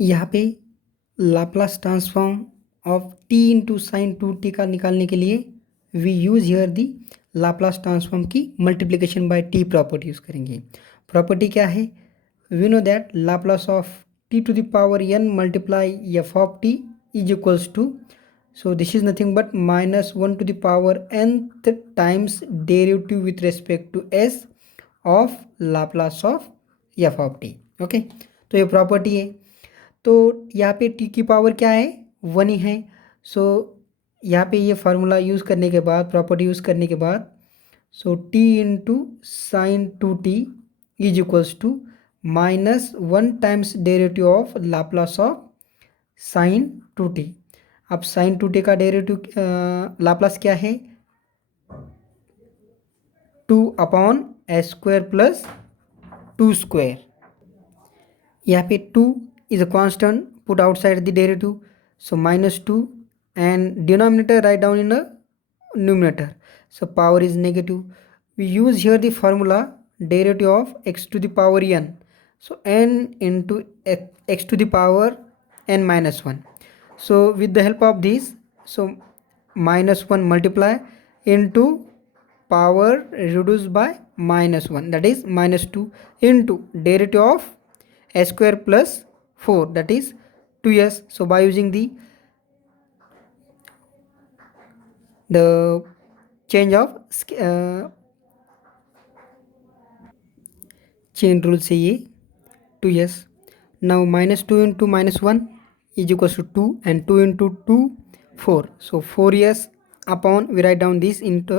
यहाँ पे Laplace transform of t into sine two t का निकालने के लिए we use here the Laplace transform की multiplication by t property use करेंगे। प्रॉपर्टी क्या है? We know that Laplace of t to the power n multiply f of t is equals to, so this is nothing but minus 1 to the power nth times derivative with respect to s of Laplace of f of t। Okay, तो ये property है। तो यहाँ पे t की power क्या है? 1 ही है। सो यहाँ पे ये फार्मूला यूज़ करने के बाद, प्रॉपर्टी यूज़ करने के बाद, so t into sine two t is equals to -1 times derivative of Laplace of sine two t. अब साइन टू टी का डेरिवेटिव लाप्लास क्या है? 2/s² plus 2 square. यहाँ पे 2 is a constant, put outside the derivative, so -2 and denominator write down in a numerator, so power is negative. We use here the formula derivative of x to the power n, so n into x to the power n-1। So with the help of this, so -1 multiply into power reduced by -1, that is -2 into derivative of s² plus 4, that is 2s. So by using the change of chain rule से ये 2s। now -2 into -1 is equals to 2 and 2 into 2 4, so 4s upon, we write down this into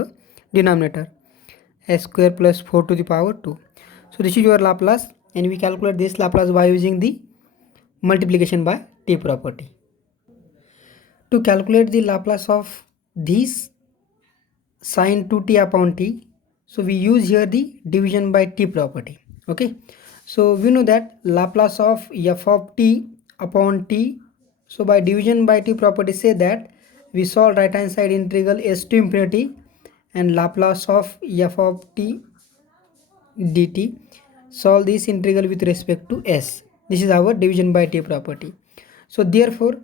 denominator, s² plus 4 to the power 2. So this is your Laplace, and we calculate this Laplace by using the multiplication by t property. To calculate the Laplace of this sin 2t upon t, so we use here the division by t property. Okay, so we know that Laplace of f of t upon t, so by division by t property say that we solve right hand side integral s to infinity and Laplace of f of t dt, solve this integral with respect to s. This is our division by t property. So therefore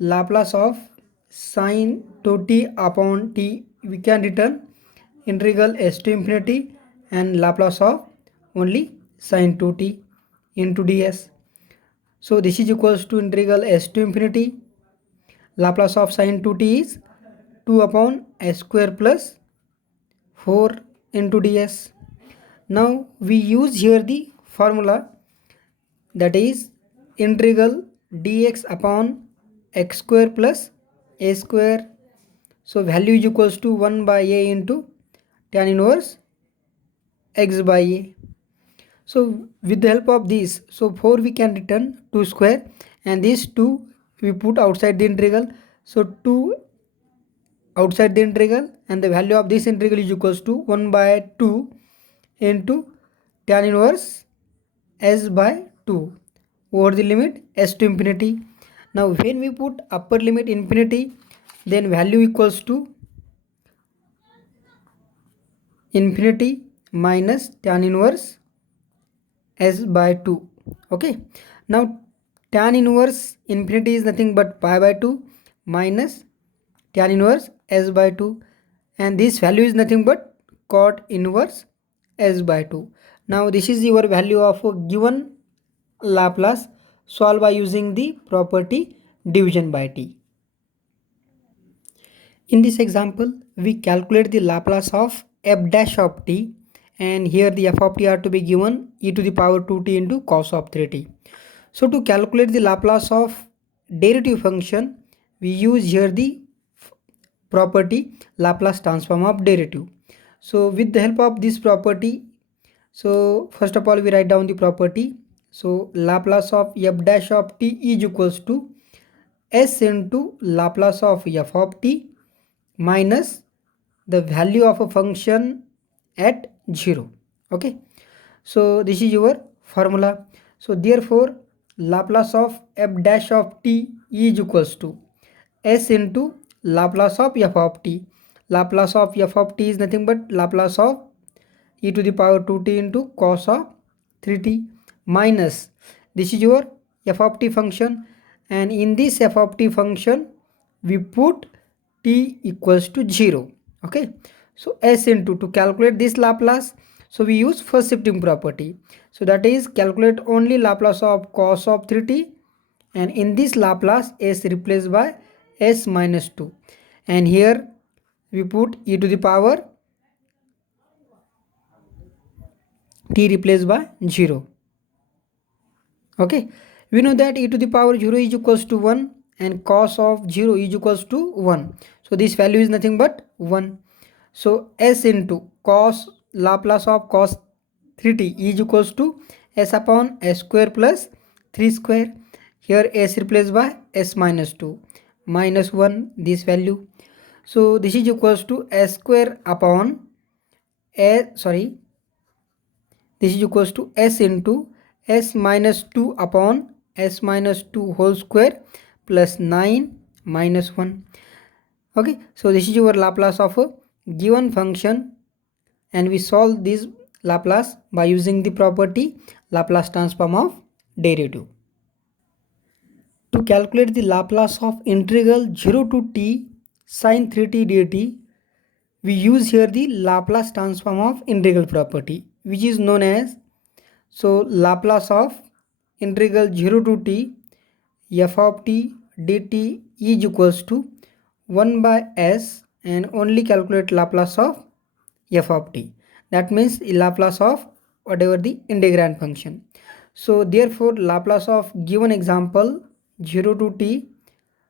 Laplace of sin 2t upon t, we can return integral s to infinity and Laplace of only sin 2t into ds. So this is equals to integral s to infinity, Laplace of sin 2t is 2 upon s² plus 4 into ds. Now we use here the formula, that is integral dx upon x² plus a². So value is equals to 1 by a into tan inverse x by a. So with the help of this, so 4 we can return 2 square, and this 2 we put outside the integral, so 2 outside the integral, and the value of this integral is equals to 1 by 2 into tan inverse s by 2 over the limit s to infinity. Now when we put upper limit infinity, then value equals to infinity minus tan inverse s by 2. Okay, now tan inverse infinity is nothing but pi by 2 minus tan inverse s by 2, and this value is nothing but cot inverse s by 2. Now this is your value of a given Laplace solved by using the property division by t. In this example, we calculate the Laplace of f dash of t, and here the f of t are to be given e to the power 2t into cos of 3t. So to calculate the Laplace of derivative function, we use here the property Laplace transform of derivative. So with the help of this property, so first of all we write down the property. So Laplace of f dash of t is equals to s into Laplace of f of t minus the value of a function at 0. Okay, so this is your formula. So therefore Laplace of f dash of t is equals to s into Laplace of f of t. Laplace of f of t is nothing but Laplace of e to the power 2t into cos of 3t minus, this is your f of t function, and in this f of t function we put t equals to 0. Okay, so s into, to calculate this Laplace, so we use first shifting property. So that is, calculate only Laplace of cos of 3t, and in this Laplace s replaced by s minus 2, and here we put e to the power t replaced by 0. Okay, we know that e to the power 0 is equals to 1 and cos of 0 is equals to 1. So this value is nothing but 1. So s into cos Laplace of cos 3t is equals to s upon s square plus 3 square. Here s replaced by s minus 2 minus 1, this value. So this is equals to s square upon this is equals to s into s minus 2 upon s minus 2 whole square plus 9 minus 1. Okay, so this is your Laplace of a given function, and we solve this Laplace by using the property Laplace transform of derivative. To calculate the Laplace of integral 0 to t sin 3t dt, we use here the Laplace transform of integral property, which is known as, so Laplace of integral 0 to t f of t dt is equals to 1 by s, and only calculate Laplace of f of t. That means Laplace of whatever the integrand function. So therefore Laplace of given example 0 to t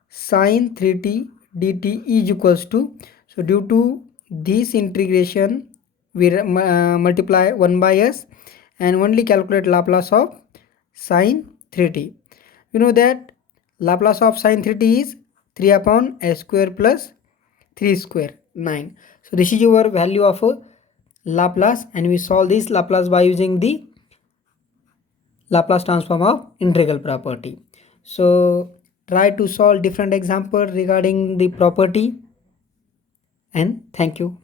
sin 3t dt is equals to, so due to this integration we multiply 1 by s and only calculate Laplace of sin 3t. You know that Laplace of sin 3t is 3 upon s square plus 3 square 9. So this is your value of Laplace, and we solve this Laplace by using the Laplace transform of integral property. So try to solve different example regarding the property, and thank you.